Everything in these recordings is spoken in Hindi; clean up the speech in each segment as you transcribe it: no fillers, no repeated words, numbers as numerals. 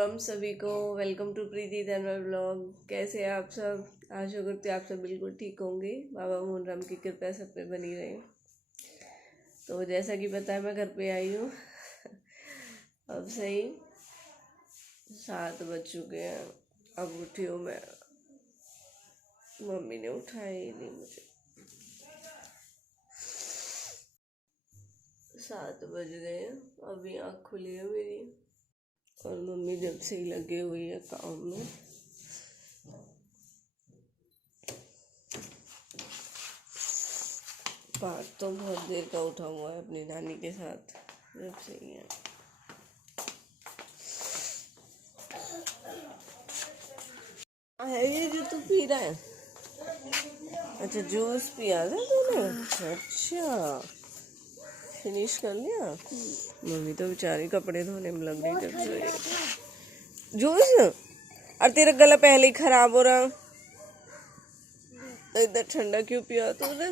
राम सभी को। Welcome to Preeti Dhanwar blog. कैसे हैं आप सब? आशा करती हूँ आप सब बिल्कुल ठीक होंगे। बाबा मोहन राम की कृपा सब पे बनी रहे। तो जैसा कि पता है मैं घर पे आई हूँ अब सही 7 बज चुके हैं। अब उठी हूँ मैं, मम्मी ने उठाया ही नहीं मुझे। 7 बज गए हैं, अभी आँख खुली है मेरी और मम्मी जब से ही लगी हुई है काम में। पाठ तो बहुत देर का उठा हुआ है अपनी नानी के साथ जब से ही है। ये जो तू पी रहा है, अच्छा जूस पिया था तूने? अच्छा फिनिश कर लिया। मम्मी तो बेचारी कपड़े धोने में लग गई जब से। जूस और तेरा गला पहले ही खराब हो रहा, इतना ठंडा क्यों पिया तूने?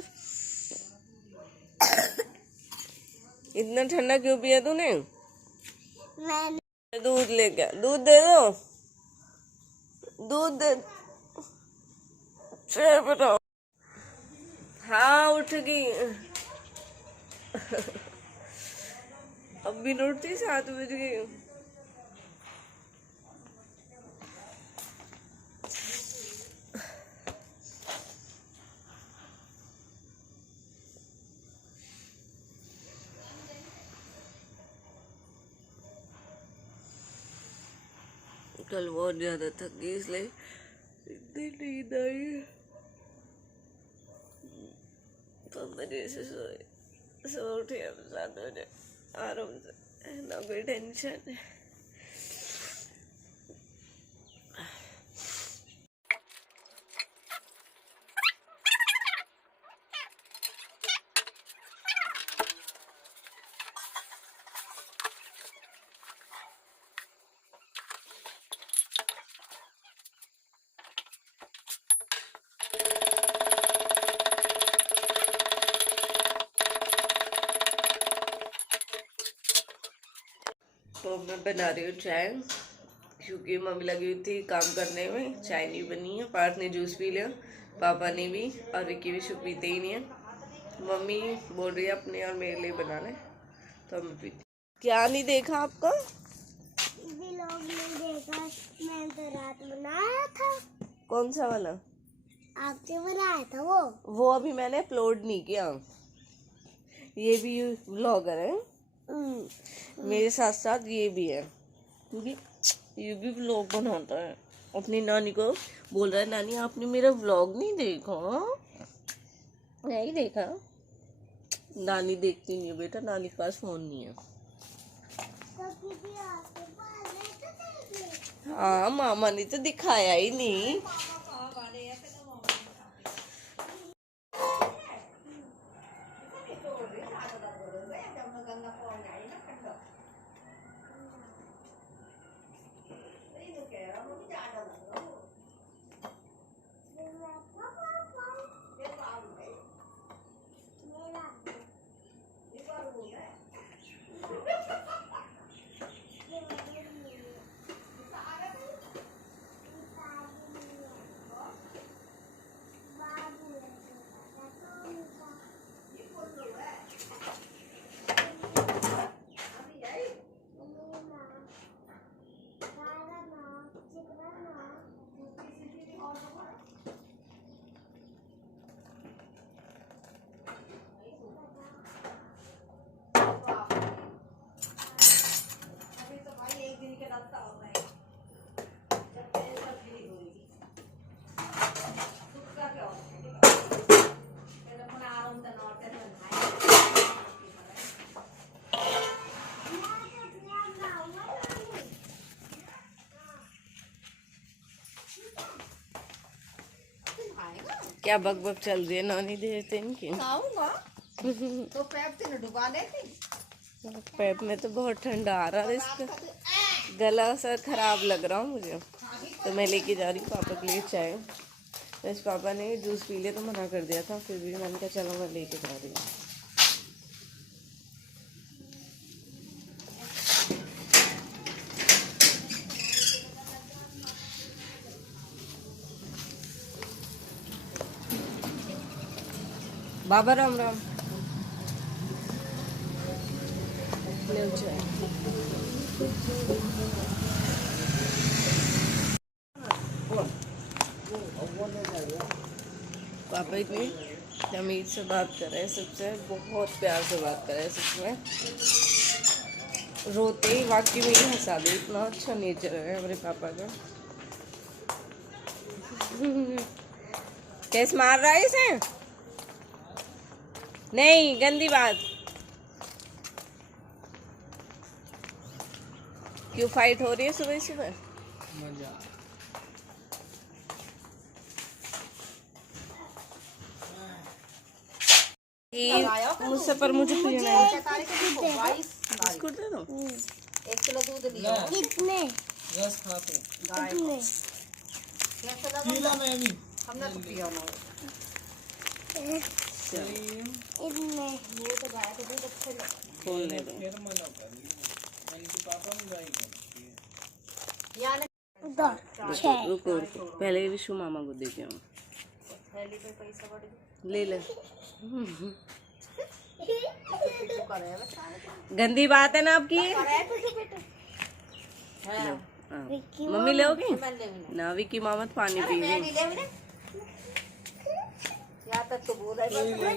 इतना ठंडा क्यों पिया तूने? दूध लेके आ, दूध दे दो, दूध दे। बताओ। हाँ उठ गई अब भी नहीं उठती, 7 बज गई। कल बहुत ज्यादा थक गई इसलिए इतनी नींद आई। 5 बजे से सो उठे, अब 7 बजे आराम से, ना कोई टेंशन। तो मैं बना रही हूँ चाय, क्योंकि मम्मी लगी हुई थी काम करने में। चाय नहीं बनी है। पार्थ ने जूस पी लिया, पापा ने भी, और विक्की भी शुभ पीते ही नहीं है। मम्मी बोल रही है अपने और मेरे लिए बनाने, तो हम पीते। क्या नहीं देखा आपका? व्लॉग नहीं देखा, मैंने तो रात बनाया था। कौन सा वाला? आपने बनाया था वो अभी मैंने अपलोड नहीं किया। ये भी व्लॉगर है मेरे साथ साथ, ये भी है, क्योंकि ये भी व्लॉग बनाता है। अपनी नानी को बोल रहा है, नानी आपने मेरा व्लॉग नहीं देखा? नहीं देखा? नानी देखती नहीं है बेटा, नानी के पास फोन नहीं है। हाँ मामा ने तो दिखाया ही नहीं। क्या बक बक चल रही है नानी देते इनकी? तो पैप से डुबा देती। पैप में तो बहुत ठंडा आ रहा है, इसका गला सा खराब लग रहा हूँ मुझे। तो मैं लेके जा रही हूँ पापा के लिए चाय। बस पापा ने जूस पी लिया तो मना कर दिया था, फिर भी मैंने कहा चलो मैं लेके जा रही हूँ। बाबा राम राम। ले चाय। पापा इतनी तमीज से बात कर रहे हैं सबसे, बहुत प्यार से बात कर रहे हैं सबसे। रोते ही वाकई में ही हंसा दे, इतना अच्छा नेचर है हमारे पापा का। कैसे मार रहा है इसे? नहीं, गंदी बात। क्यों फाइट हो रही है सुबह सुबह? मजा। मुझसे पर मुझे पीना है। बिस्कुट दे दो। 1 किलो दूध लिया। कितने? रस खाते। गाय को। कैसे लगा? पीला मैं भी। हमने तो पिया ना। इतने। वो तो गाय को दूध अच्छे लगता है। खोल ले दो। फिर मना कर। मैंने कि पापा में गाय को। यानी रुको रुको, पहले विशु मामा को देते हूँ। थैली पे पैसा बढ़ गया। ले ले। पिटू कर रहे हैं बस सारे। गंदी बात है ना आपकी। कर रहे हैं पिटू पिटू। है। हाँ। मम्मी लोगी मैं ले भी ना? विकी मामा तो पानी पी मैं भी ले भी। यहाँ तक तो बोल रहे हैं।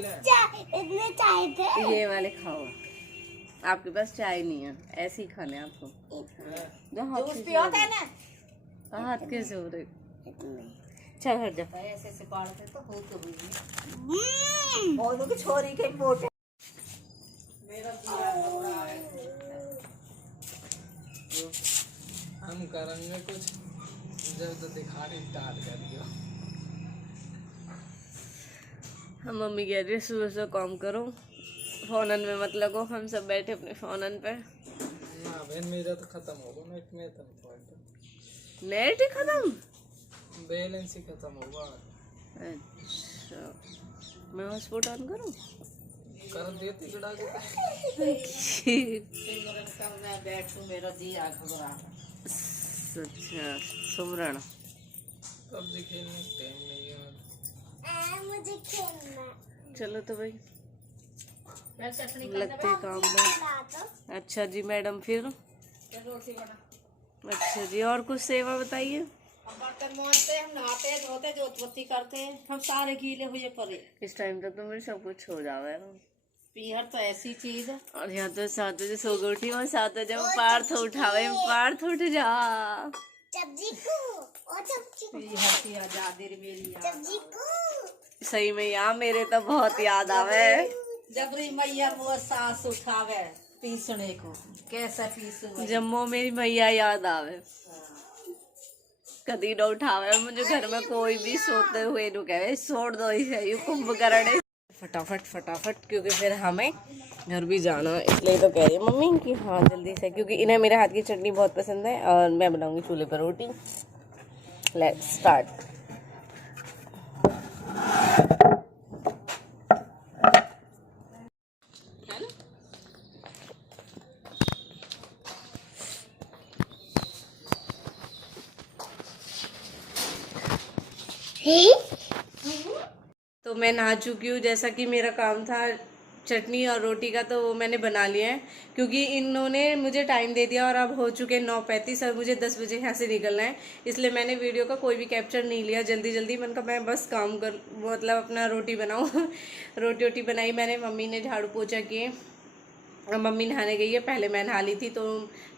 इतने चाय थे। ये वाले खाओ। आपके पास चाय नहीं है, ऐसे ही खाने हैं आपको। जो हाथ जूस कैसे पिया हो था रहे? ना। हाथ कैसे हो रहे? चल हट जा। ऐसे ऐसे पाड़ते तो हो तो हुई। बोलो कि छोरी के पोटे। मेरा पूरा घबरा है। हम करेंगे कुछ जब तो दिखा रही स्टार्ट कर दियो। हम मम्मी कह रही है सुबह से काम करो, फोनन में मत लगो। हम सब बैठे अपने फोनन पे। ना बहन मेरा तो खत्म होगा नेट में तो नेट ही खत्म। बैलेंस ही खत्म होगा। अच्छा, मैं हॉटस्पॉट ऑन करूं? कर देती चढ़ा देता। मैं बैठूं, मेरा जी आ घबरा। अच्छा, सुमरण। पबजी खेलने टाइम नहीं है। मुझे खेलना। चलो तो भाई मैं चटनी लगते हैं काम में। अच्छा जी मैडम, फिर रोटी बना। अच्छा जी, और कुछ सेवा बताइए। हम बर्तन मांजते, हम नहाते धोते, जोतबत्ती करते हैं, हम सारे गीले हुए पड़े। इस टाइम तक तो मेरे सब कुछ हो जावे। पीहर तो ऐसी चीज है। और यहाँ तो 7 बजे सो के उठी और 7 बजे वो पार्थ उठावे। पार्थ उठ जा। सब्जी को और सब्जी को पीहर की आजादी रे मेरी यार। सब्जी को सही में यार, मेरे तो बहुत याद आवे। जबरी मैया वो सास उठावे पीसने को, कैसा पीसू। जम्मू मेरी मैया याद आवे। कदी न उठावे मुझे घर में कोई भी सोते हुए नु कहे छोड़ दो इसे, ये कुंभकर्ण। फटाफट फटाफट, क्योंकि फिर हमें घर भी जाना है, इसलिए तो कह रही है मम्मी कि हाँ जल्दी से, क्योंकि इन्हें मेरे हाथ की चटनी बहुत पसंद है और मैं बनाऊंगी चूल्हे पर रोटी। Let's start. तो मैं नहा चुकी हूँ, जैसा कि मेरा काम था चटनी और रोटी का, तो वो मैंने बना लिया है। क्योंकि इन्होंने मुझे टाइम दे दिया और अब हो चुके 9:35 और मुझे 10 बजे यहाँ से निकलना है, इसलिए मैंने वीडियो का कोई भी कैप्चर नहीं लिया। जल्दी जल्दी मैंने कहा मैं बस काम कर, मतलब अपना रोटी बनाऊँ। रोटी वोटी बनाई मैंने, मम्मी ने झाड़ू पोछा किए। मम्मी नहाने गई है, पहले मैं नहा ली थी तो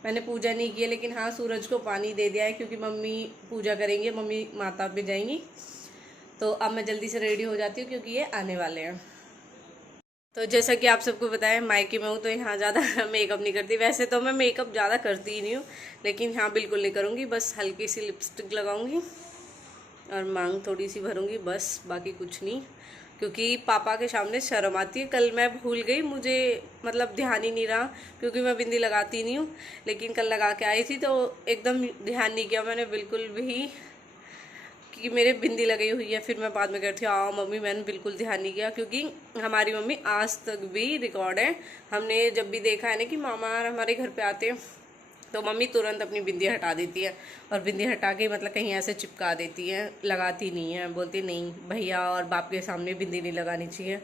मैंने पूजा नहीं की है, लेकिन हाँ सूरज को पानी दे दिया है क्योंकि मम्मी पूजा करेंगे, मम्मी माता पे जाएंगी। तो अब मैं जल्दी से रेडी हो जाती हूँ क्योंकि ये आने वाले हैं। तो जैसा कि आप सबको बताया, मायके में हूँ तो यहाँ ज़्यादा मेकअप नहीं करती। वैसे तो मैं मेकअप ज़्यादा करती ही नहीं हूँ, लेकिन यहाँ बिल्कुल नहीं करूँगी। बस हल्की सी लिपस्टिक लगाऊँगी और मांग थोड़ी सी भरूँगी, बस बाकी कुछ नहीं। क्योंकि पापा के सामने शर्म आती है। कल मैं भूल गई, मुझे मतलब ध्यान ही नहीं रहा क्योंकि मैं बिंदी लगाती नहीं हूँ, लेकिन कल लगा के आई थी तो एकदम ध्यान नहीं किया मैंने बिल्कुल भी कि मेरे बिंदी लगी हुई है। फिर मैं बाद में कहती हूँ मम्मी मैंने बिल्कुल ध्यान नहीं किया, क्योंकि हमारी मम्मी आज तक भी रिकॉर्ड है, हमने जब भी देखा है ना कि मामा हमारे घर पे आते हैं तो मम्मी तुरंत अपनी बिंदी हटा देती है, और बिंदी हटा के मतलब कहीं ऐसे चिपका देती है, लगाती नहीं है, बोलती नहीं भैया और बाप के सामने बिंदी नहीं लगानी चाहिए।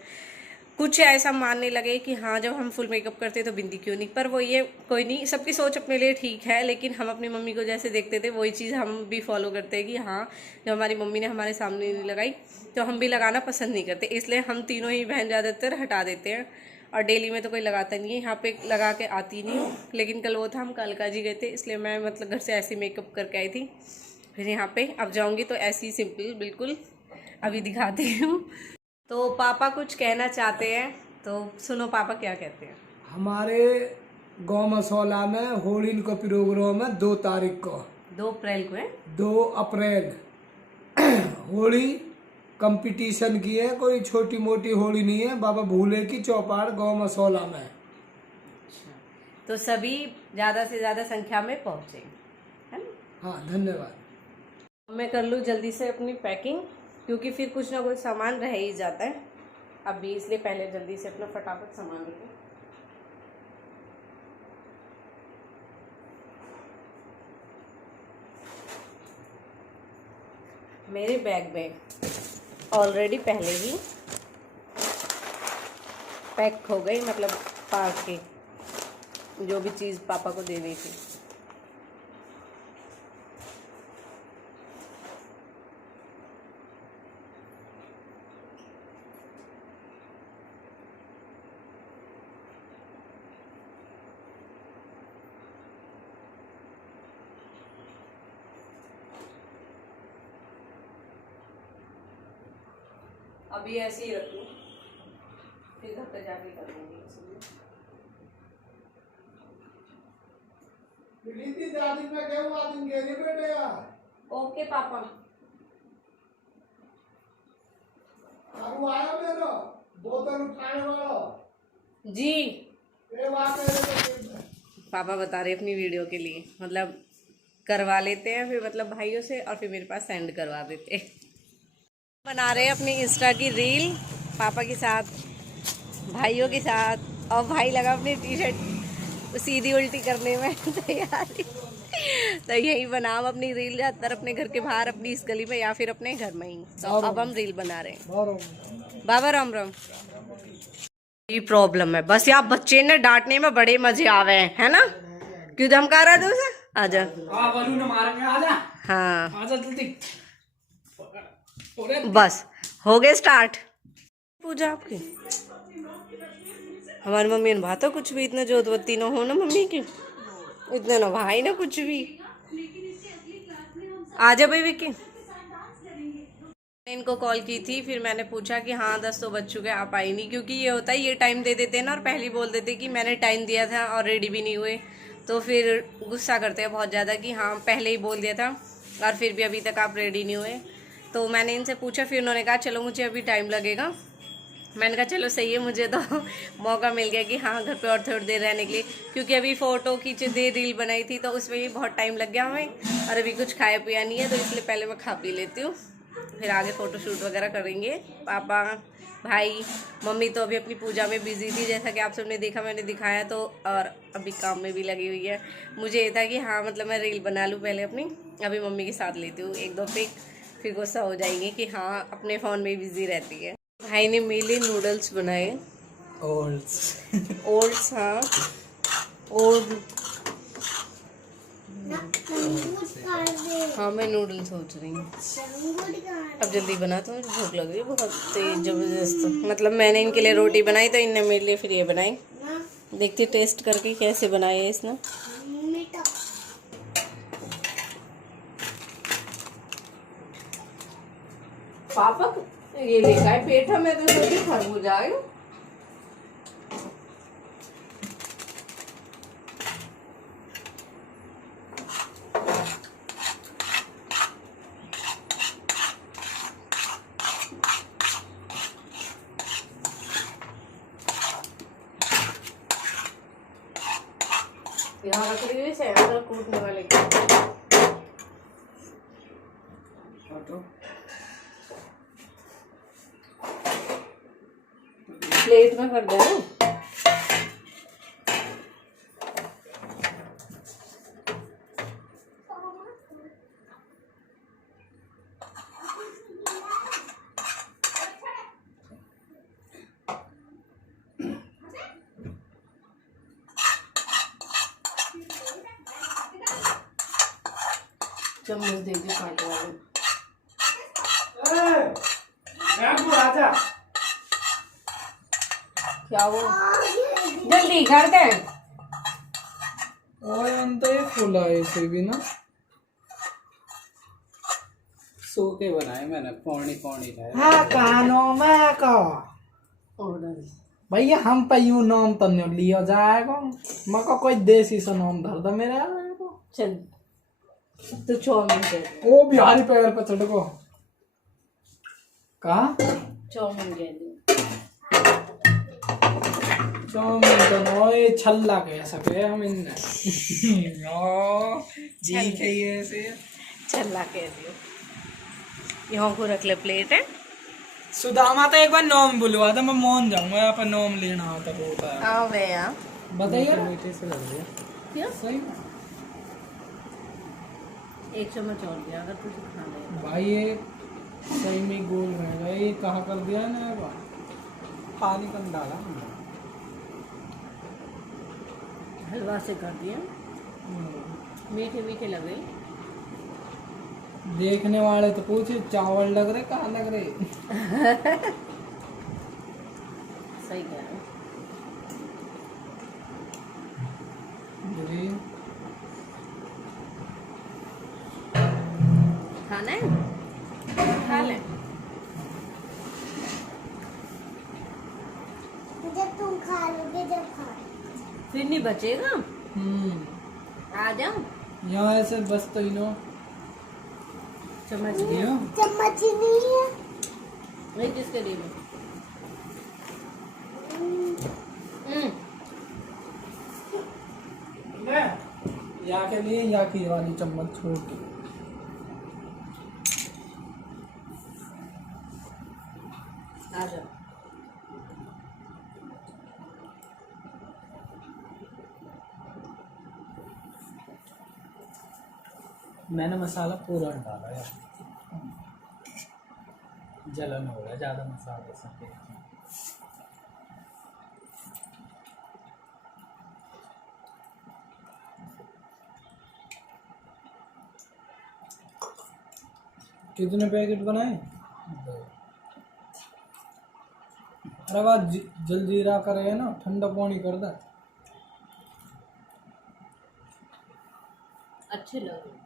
कुछ ऐसा मानने लगे कि हाँ जब हम फुल मेकअप करते तो बिंदी क्यों नहीं, पर वो ये कोई नहीं, सबकी सोच अपने लिए ठीक है, लेकिन हम अपनी मम्मी को जैसे देखते थे वही चीज़ हम भी फॉलो करते हैं कि हाँ जब हमारी मम्मी ने हमारे सामने नहीं लगाई तो हम भी लगाना पसंद नहीं करते, इसलिए हम तीनों ही बहन ज़्यादातर हटा देते हैं। और डेली में तो कोई लगाता नहीं है, यहाँ पे लगा के आती नहीं हूँ, लेकिन कल वो था हम कालका जी गए थे, इसलिए मैं मतलब घर से ऐसे मेकअप करके आई थी। फिर यहाँ पे अब जाऊँगी तो ऐसी ही सिंपल बिल्कुल अभी दिखाती हूँ। तो पापा कुछ कहना चाहते हैं, तो सुनो पापा क्या कहते हैं। हमारे गांव मसौला में होली का प्रोग्राम है 2 तारीख को, 2 अप्रैल को है। 2 अप्रैल होली कंपटीशन की है, कोई छोटी मोटी होली नहीं है, बाबा भूले की चौपाड़ गांव मसौला में। तो सभी ज़्यादा से ज़्यादा संख्या में पहुँचे, है ना। हाँ धन्यवाद। मैं कर लूँ जल्दी से अपनी पैकिंग, क्योंकि फिर कुछ ना कुछ सामान रह ही जाता है अभी, इसलिए पहले जल्दी से अपना फटाफट सामान रखें। मेरे बैग में ऑलरेडी पहले ही पैक हो गई, मतलब पार्ट के जो भी चीज़ पापा को देनी थी। अभी ऐसे ही रखूँ, फिर घर पे जाके कर दूँगी। ओके पापा। बोतल उठाने वाला जी पापा बता रहे अपनी वीडियो के लिए, मतलब करवा लेते हैं फिर मतलब भाइयों से, और फिर मेरे पास सेंड करवा देते हैं। बना रहे हैं अपनी इंस्टा की रील पापा के साथ, भाइयों के साथ, और भाई लगा अपनी टी शर्ट सीधी उल्टी करने में तैयारी। तो यही बनाओ अपनी रील, ज़्यादातर अपने घर के बाहर, अपनी इस गली में या फिर अपने घर में ही। तो अब हम रील बना रहे हैं। बाबा राम राम। ये प्रॉब्लम है बस, यार बच्चे ने डांटने में बड़े मजे आवे हैं, है ना। क्यों धमका रहा था उसे, आजा। हाँ बस हो गए स्टार्ट पूजा आपकी। हमारी मम्मी ने बात कुछ भी इतना जोतवती ना हो ना मम्मी की, इतना ना भाई ना कुछ भी। आजा भाई विक्की। इनको कॉल की थी, फिर मैंने पूछा कि हाँ 10 तो बज चुके, आप आई नहीं, क्योंकि ये होता है ये टाइम दे देते हैं ना, और पहले ही बोल देते कि मैंने टाइम दिया था और रेडी भी नहीं हुए, तो फिर गुस्सा करते हैं बहुत ज़्यादा कि हाँ पहले ही बोल दिया था और फिर भी अभी तक आप रेडी नहीं हुए। तो मैंने इनसे पूछा, फिर उन्होंने कहा चलो मुझे अभी टाइम लगेगा। मैंने कहा चलो सही है, मुझे तो मौका मिल गया कि हाँ घर पे और थोड़ी देर रहने के लिए, क्योंकि अभी फ़ोटो खींचे दे रील बनाई थी तो उसमें भी बहुत टाइम लग गया हमें, और अभी कुछ खाया पिया नहीं है, तो इसलिए पहले मैं खा पी लेती हूँ, फिर आगे फ़ोटो शूट वगैरह करेंगे। पापा भाई मम्मी तो अभी अपनी पूजा में बिजी थी, जैसा कि आप सबने देखा, मैंने दिखाया, तो और अभी काम में भी लगी हुई है। मुझे ये था कि हाँ मतलब मैं रील बना लूँ पहले अपनी, अभी मम्मी के साथ लेती हूँ 1-2 पिक, फिर गुस्सा हो जाएंगे कि हाँ अपने फ़ोन में बिजी रहती है। भाई ने मेरे नूडल्स बनाए, ओल्ड्स हाँ ओल्ड, हाँ मैं नूडल्स सोच रही हूँ, अब जल्दी बनाता हूँ, भूख लग रही है बहुत तेज ज़बरदस्त। मतलब मैंने इनके लिए रोटी बनाई तो इनने मेरे लिए फिर ये बनाई, देखती टेस्ट करके कैसे बनाए है इसने। पापा ये देखा है पेठा, मैं तो सोची खरबूजा है। यहाँ रख रही है अंदर कूटने वाले प्लेट में कर देना। चम्मच दे दे कांटे वाले। आजा। क्या वो जल्दी कर दे। ओए तो ये फुला ऐसे भी ना सो के बनाए मैंने पौनी पौनी है। हाँ कानो में का ऑर्डर भैया हम पे यूं नाम तो नहीं लिया जाएगा। मको कोई देसी सा नाम धर दो मेरा चल तो चाउमीन दे दे। ओ बिहारी पैर पे चढ़ को कहा चाउमीन दे दे। चाउमीन तो नोए छल्ला कह सके हम इनने जी खाइए ऐसे छल्ला कह दियो। यहाँ को रख ले प्लेट है। सुदामा तो एक बार नाम बुलवा था मैं मान जाऊंगा यहाँ पर नाम लेना आता होता है। आओ वे यहाँ बताइए मीठे से लग रही है। क्या सही 1 चम्मच और दिया अगर तुझे खाना है। भाई ये सही में गोल रहेगा। ये कहाँ कर दिया है ना बार पानी कम डाला हमने। हलवा से कर दिया। मीठे मीठे लगे। देखने वाले तो पूछे चावल लग रहे कहाँ लग रहे। सही कह रहे हो। जी खाना है खा ले। जब तुम खा लोगे जब खा फिर नहीं बचेगा। आ जाओ। यहाँ ऐसे बस तो ही नो चम्मच दिया। चम्मच ही नहीं है। नहीं किसके लिए यहाँ के लिए यहाँ की वाली चम्मच छोड़ के आ जाओ। मैंने मसाला पूरा डाला यार, जलन हो रहा है ज़्यादा मसाले से। कितने पैकेट बनाए? अरे बात जलजीरा करे ना ठंडा पानी कर दे। अच्छे लग रहे।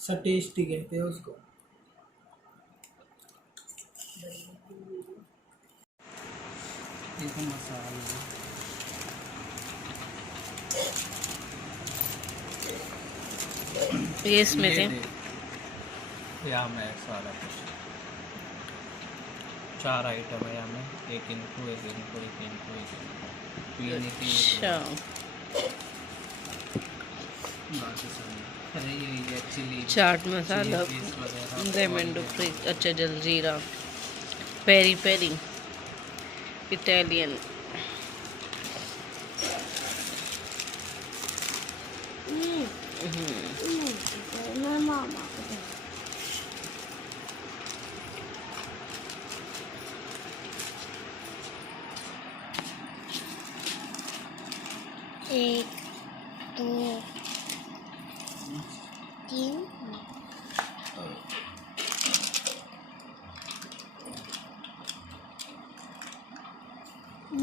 सा टेस्टी कहते हैं उसको। देखो मसाला ये इसमें से या मैं सारा कुछ 4 आइटम है यहाँ में। एक इनको एक इनको एक इनको एक पीने की अच्छा बाकी सब अरे ये chilli chaat masala lemon free. अच्छा जलजीरा पेरी पेरी इटालियन। मैं मामा को दे। एक दो तीन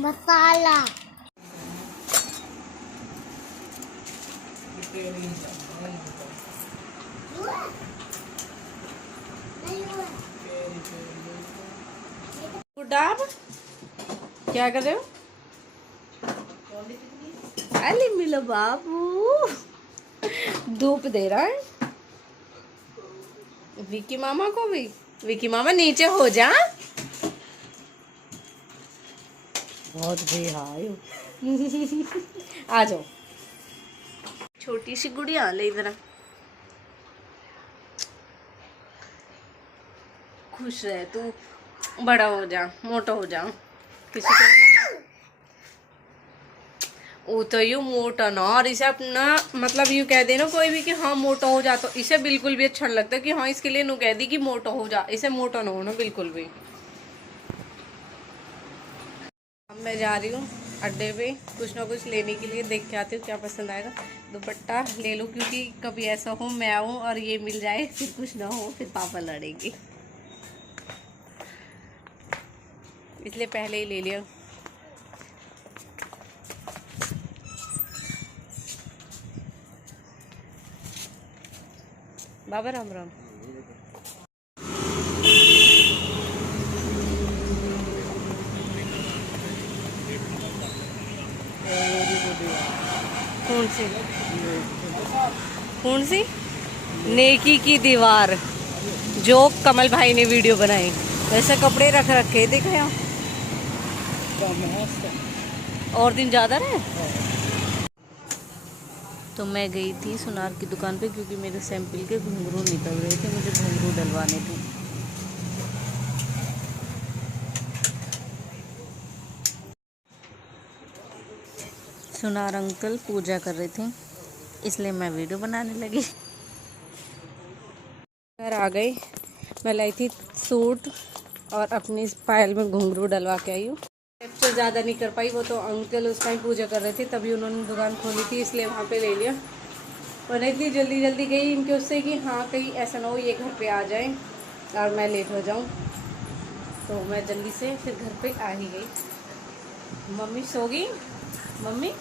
मसाला गुड्डाब क्या कर रहे हो? अरे मिलो बाबू धूप दे रहा है। विकी मामा को भी। विकी मामा नीचे हो जा। बहुत बेहाय आ जाओ। छोटी सी गुड़िया ले इधर। खुश रह तू। बड़ा हो जा मोटा हो जा। किसी को वो तो यूँ मोटा ना और इसे अपना मतलब यूँ कह देना कोई भी कि हाँ मोटा हो जा तो इसे बिल्कुल भी अच्छा नहीं लगता कि हाँ इसके लिए नु कह दी कि मोटा हो जा। इसे मोटा ना होना बिल्कुल भी। अब मैं जा रही हूँ अड्डे पे कुछ ना कुछ लेने के लिए। देख के आती हूँ क्या पसंद आएगा। दुपट्टा ले लूँ, क्योंकि कभी ऐसा हो मैं आऊँ और ये मिल जाए फिर कुछ ना हो, फिर पापा लड़ेंगे, इसलिए पहले ही ले लिया। बाबा राम राम। कौन सी कौन सी? नेकी की दीवार, जो कमल भाई ने वीडियो बनाई, वैसे कपड़े रख रखे देखे आप, और दिन ज़्यादा रहे। तो मैं गई थी सुनार की दुकान पे, क्योंकि मेरे सैंपल के घुंघरू निकल रहे थे, मुझे घुंघरू डलवाने थे। सुनार अंकल पूजा कर रहे थे, इसलिए मैं वीडियो बनाने लगी। घर आ गई, मैं लाई थी सूट और अपनी पायल में घुंघरू डलवा के आई हूँ। कैप्चर ज़्यादा नहीं कर पाई, वो तो अंकल उस टाइम पूजा कर रहे थे, तभी उन्होंने दुकान खोली थी, इसलिए वहाँ पे ले लिया। और इतनी जल्दी जल्दी गई इनके उससे कि हाँ कहीं ऐसा ना हो ये घर पे आ जाए और मैं लेट हो जाऊँ, तो मैं जल्दी से फिर घर पे आ ही गई। मम्मी सो गई। मम्मी